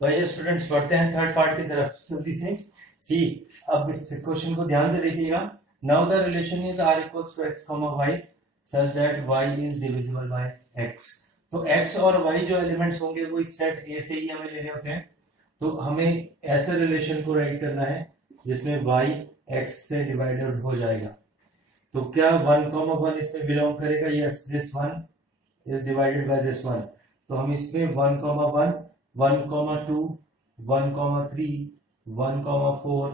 तो आइए स्टूडेंट्स बढ़ते हैं थर्ड पार्ट की तरफ जल्दी से। सी, अब इस क्वेश्चन को ध्यान से देखिएगा। Now the relation is r equals to x comma y such that y is divisible by x। तो x और y जो एलिमेंट्स होंगे वो इस सेट A से ही हमें लेने होते हैं। तो हमें ऐसे रिलेशन को राइट करना है जिसमें y x से डिवाइडेड हो जाएगा। तो क्या 1,1 इसमें बिलोंग करेगा? Yes, this one is divided by this one. तो हम इसमें 1,1 1,2 1,3 1,4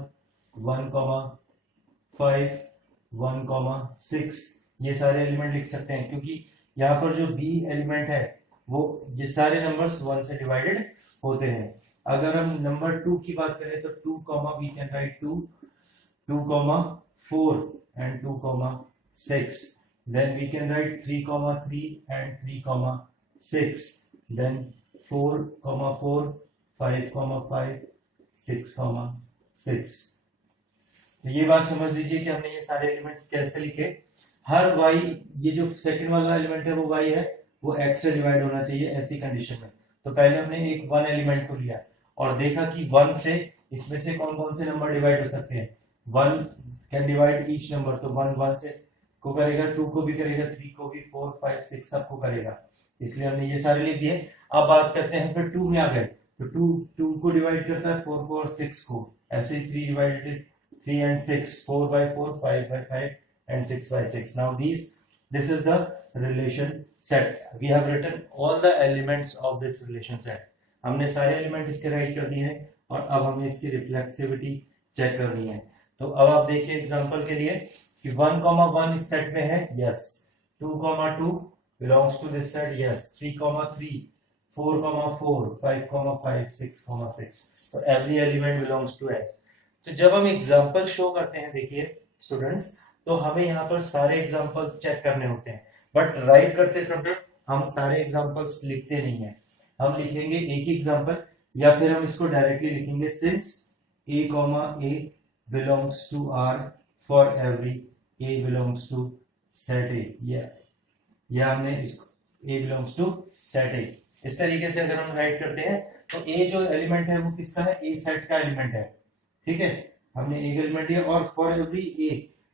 1,5 1,6 ये सारे एलिमेंट लिख सकते हैं, क्योंकि यहाँ पर जो बी एलिमेंट है वो ये सारे नंबर्स 1 से डिवाइडेड होते हैं। अगर हम नंबर 2 की बात करें तो 2, we can write 2 2,4 and 2,6. Then we can write 3,3 and 3,6. Then 4,4 5,5 6,6। तो ये बात समझ लीजिए कि हमने ये सारे एलिमेंट्स कैसे लिखे। हर y, ये जो सेकंड वाला एलिमेंट है वो y है, वो x से डिवाइड होना चाहिए ऐसी कंडीशन में। तो पहले हमने एक वन एलिमेंट को लिया और देखा कि वन से इसमें से कौन कौन से नंबर डिवाइड हो सकते हैं। One can divide each number, तो वन वन से को करेगा, टू को भी करेगा, थ्री को भी, फोर फाइव सिक्स सबको करेगा, इसलिए हमने ये सारे लिख दिए। अब बात करते हैं फिर टू में आ गए तो टू को डिवाइड करता है फोर को और सिक्स को, ऐसे ही three divided 3 and 6, 4 by 4, 5 by 5 and 6 by 6. Now this is the relation set. We have written all the elements of this relation set. हमने सारे एलिमेंट इसके राइट कर दिए हैं और अब हमें इसकी रिफ्लेक्सिविटी चेक करनी है। तो अब आप देखिए एग्जांपल के लिए कि 1,1 इस सेट में है, yes. 2,2 belongs to this set, yes. 3,3 4,4 5,5 6,6, तो every element belongs to X। तो जब हम एग्जाम्पल शो करते हैं, देखिए स्टूडेंट्स, तो हमें यहाँ पर सारे एग्जाम्पल चेक करने होते हैं, बट राइट करते समय हम सारे एग्जाम्पल्स लिखते नहीं है। हम लिखेंगे एक ही एग्जाम्पल, या फिर हम इसको डायरेक्टली लिखेंगे since a, a belongs to R for every a belongs to set A। या हमने इसको a belongs to set A, इस तरीके से अगर हम राइट करते हैं तो a जो एलिमेंट है वो किसका है? a सेट का एलिमेंट है, ठीक है। हमने एक एलिमेंट लिया और फॉर एवरी ए,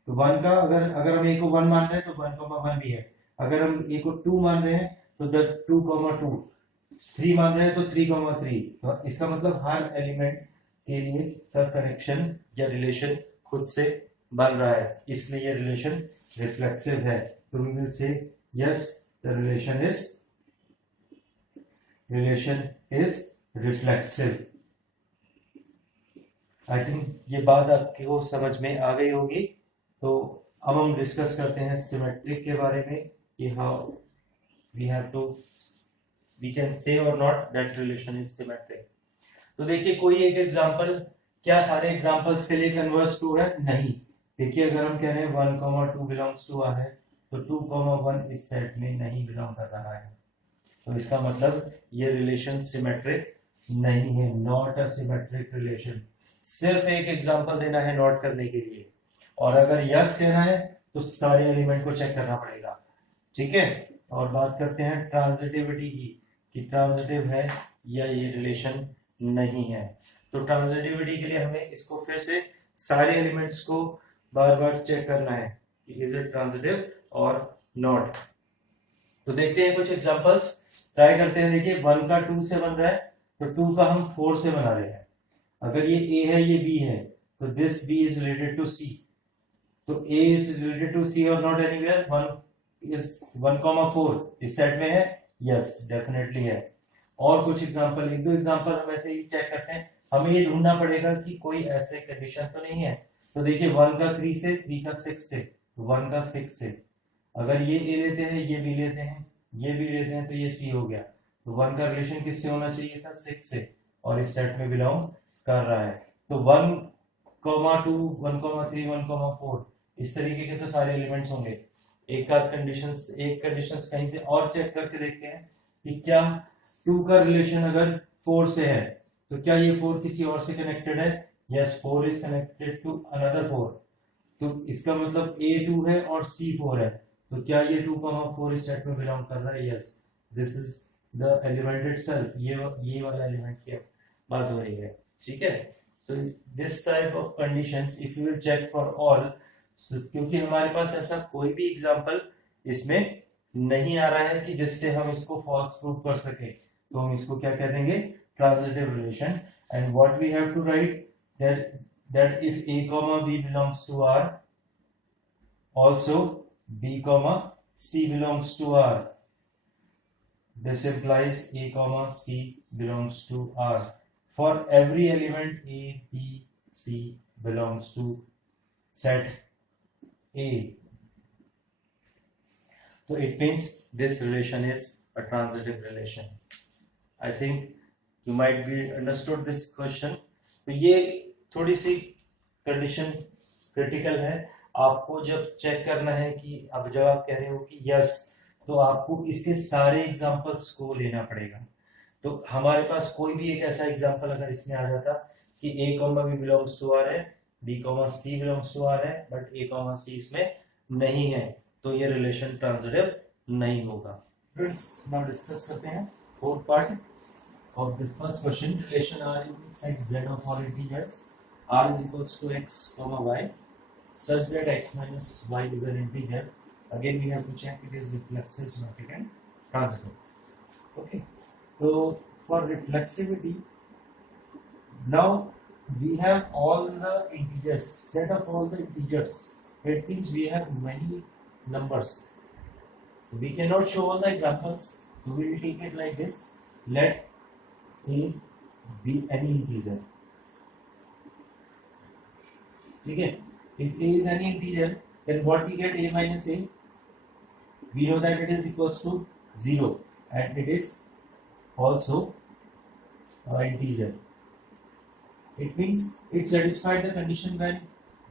तो वन का अगर हम ए को 1 मान रहे हैं तो 1,1 भी है। अगर हम ए को 2 मान रहे हैं तो 2,2, 3 मान रहे हैं तो 3,3। तो इसका मतलब हर एलिमेंट के लिए द कनेक्शन या रिलेशन खुद से बन रहा है, इसलिए ये रिलेशन रिफ्लेक्सिव है। तो we will say yes, the relation is reflexive. I think ये बात आपको समझ में आ गई होगी। तो अब हम डिस्कस करते हैं सिमेट्रिक के बारे में कि how we have to we can say और not that relation is symmetric. तो देखिए कोई एक एग्जांपल, क्या सारे एग्जांपल्स के लिए कन्वर्स ट्रू है? नहीं। देखिए अगर हम कह रहे हैं 1,2 बिलोंग्स टू R है तो 2,1 इस सेट में नहीं बिलोंग कर रहा है, तो इसका मतलब ये रिलेशन सिमेट्रिक नहीं है, नॉट अ सिमेट्रिक रिलेशन। सिर्फ एक एग्जांपल देना है नोट करने के लिए, और अगर यस कहना है तो सारे एलिमेंट को चेक करना पड़ेगा, ठीक है। और बात करते हैं ट्रांजिटिविटी की कि ट्रांजिटिव है या ये रिलेशन नहीं है। तो ट्रांजिटिविटी के लिए हमें इसको फिर से सारे एलिमेंट्स को बार बार चेक करना है कि इज इट ट्रांजिटिव और नॉट। तो देखते हैं कुछ एग्जांपल्स, ट्राई करते हैं। देखिए 1 का 2 से बन रहा है तो 2 का हम 4 से बना रहे हैं। अगर ये A है ये B है तो this B is related to C, तो A is related to C और not anywhere। 1 is 1,4 इस सेट में है, यस डेफिनेटली है। और कुछ एग्जांपल, एक दो एग्जांपल हम ऐसे ही चेक करते हैं। हमें ये ढूंढना पड़ेगा कि कोई ऐसे कंडीशन तो नहीं है। तो देखिए 1 का 3 से, 3 का 6 से, 1 का 6 से, अगर ये A लेते हैं, ये B लेते हैं, ये B लेते हैं, तो ये C हो गया। तो 1 का रिलेशन किससे होना चाहिए था? 6 से, और इस सेट में बिलोंग कर रहा है। तो 1,2 1,3 1,4 इस तरीके के तो सारे एलिमेंट्स होंगे। एक कंडीशंस कहीं से और चेक करके देखते हैं कि क्या 2 का रिलेशन अगर 4 से है तो क्या ये 4 किसी और से कनेक्टेड है? Yes, 4 is connected to another 4, तो इसका मतलब A2 है और C4 है, तो क्या ये 2,4 इस सेट में बिलोंग कर रहा है? Yes, this is the element itself, ये वाला एलिमेंट क्या बात हो रही है, ठीक है। तो this type of conditions if you will check for all, क्योंकि हमारे पास ऐसा कोई भी एग्जांपल इसमें नहीं आ रहा है कि जिससे हम इसको फॉल्स प्रूव कर सके, तो हम इसको क्या कह देंगे, transitive relation. And what we have to write that if a comma b belongs to R, also b comma c belongs to R. This implies a comma c belongs to R. For every element a, b, c belongs to set A. So it means this relation is a transitive relation. I think you might be understood this question. तो ये थोड़ी सी condition critical है। आपको जब check करना है कि अब जब आप कह रहे हो कि यस, तो आपको इसके सारे एग्जांपल्स को लेना पड़ेगा। तो हमारे पास कोई भी एक ऐसा एग्जांपल अगर इसमें आ जाता कि a comma b belongs to R है, b comma c belongs to R है, बट a कॉमा c इसमें नहीं है, तो ये रिलेशन ट्रांजिटिव नहीं होगा। फ्रेंड्स, नाउ डिस्कस करते हैं fourth part of this first question. Relation R in set Z of all integers R is equals to x comma y such that x minus y is an integer. Again we have to check it is reflexive, symmetric and transitive. Okay, so for reflexivity, now we have all the integers, set of all the integers. It means we have many numbers. We cannot show all the examples, so we will take it like this. Let A be any integer. ठीक है, if A is any integer, then what we get, A minus A, we know that it is equals to 0 and it is also an integer. It means it satisfies the condition when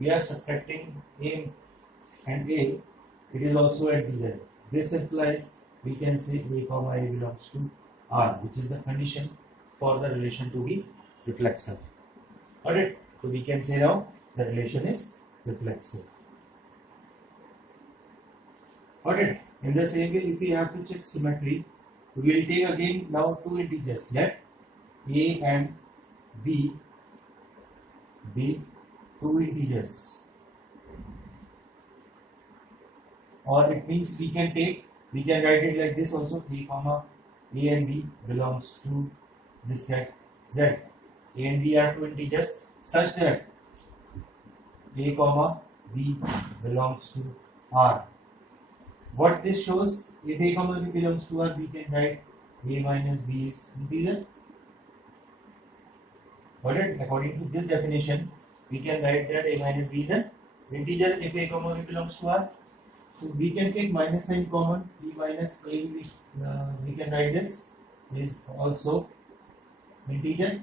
we are subtracting A and A, it is also an integer. This implies we can say A comma A belongs to R, which is the condition for the relation to be reflexive. Got it? So we can say now the relation is reflexive. Got it? In the same way, if we have to check symmetry, we will take again now two integers. Let A and B be two integers. Or it means we can write it like this also. A comma A and B belongs to this set Z. A and B are two integers such that A comma B belongs to R. What this shows, if A comma B belongs to R, we can write A minus B is integer. Got it? According to this definition, we can write that A minus B is an integer if A comma B belongs to R. So we can take minus sign common. B minus A, we can write this is also integer.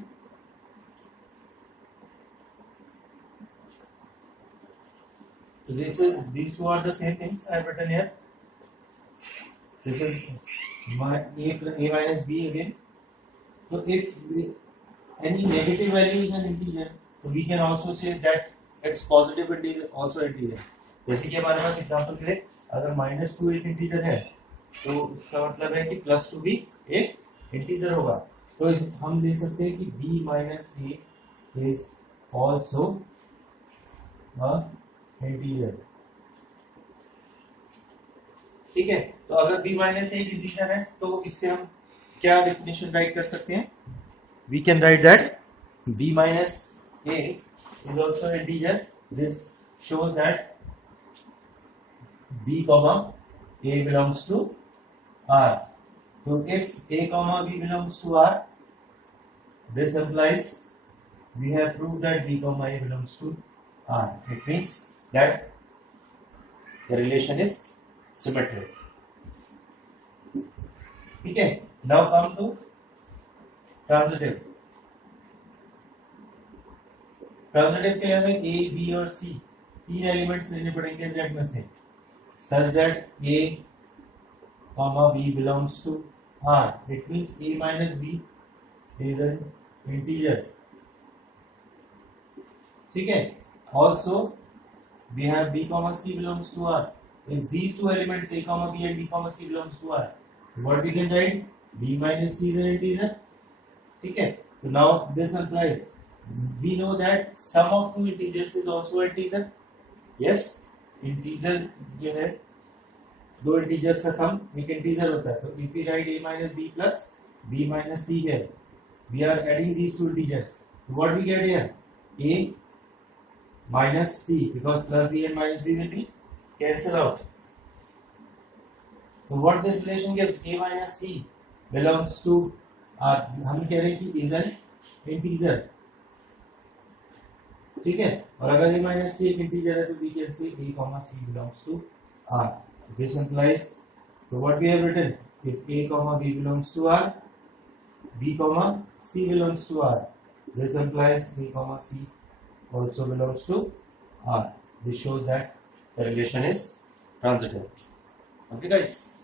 So these two are the same things I have written here. This is my A minus B again. So if any negative value is an integer, so we can also say that its positivity is also integer. जैसे कि हमारे पास example के लिए अगर -2 एक integer है, तो इसका मतलब है कि +2 भी एक इंटीजर होगा। तो हम ले सकते हैं कि b minus a is also a integer। ठीक है, तो अगर b minus a एक इंटीजर है, तो इससे हम क्या डेफिनेशन राइट कर सकते हैं? We can write that b minus a is also an integer. This shows that b comma a belongs to R. So if a comma b belongs to R, this implies we have proved that b comma a belongs to R. It means that the relation is symmetric. ठीक है, now come to transitive. Transitive के लिए हमें a, b और c तीन elements लेने पड़ेंगे z में से, such that a comma b belongs to R. It means a minus b is an integer. ठीक है, also we have b comma c belongs to R. If these two elements a comma b and b comma c belongs to R, what we can write? b minus c is an integer. ठीक है, So now this implies we know that sum of two integers is also an integer. Yes, integer जो है दो integers का sum एक integer होता है. तो if we write a minus b plus b minus c here, we are adding these two integers. So what we get here? A minus c, because plus b and minus b will be cancel out. So what this relation gives? A minus c belongs to R. हम कह रहे हैं कि is an integer. ठीक है, और अगर a minus c एक integer है तो we can say a comma c belongs to R. This implies, so what we have written, if a comma b belongs to R, b comma c belongs to R. This implies a comma c also belongs to R. This shows that the relation is transitive. Okay guys.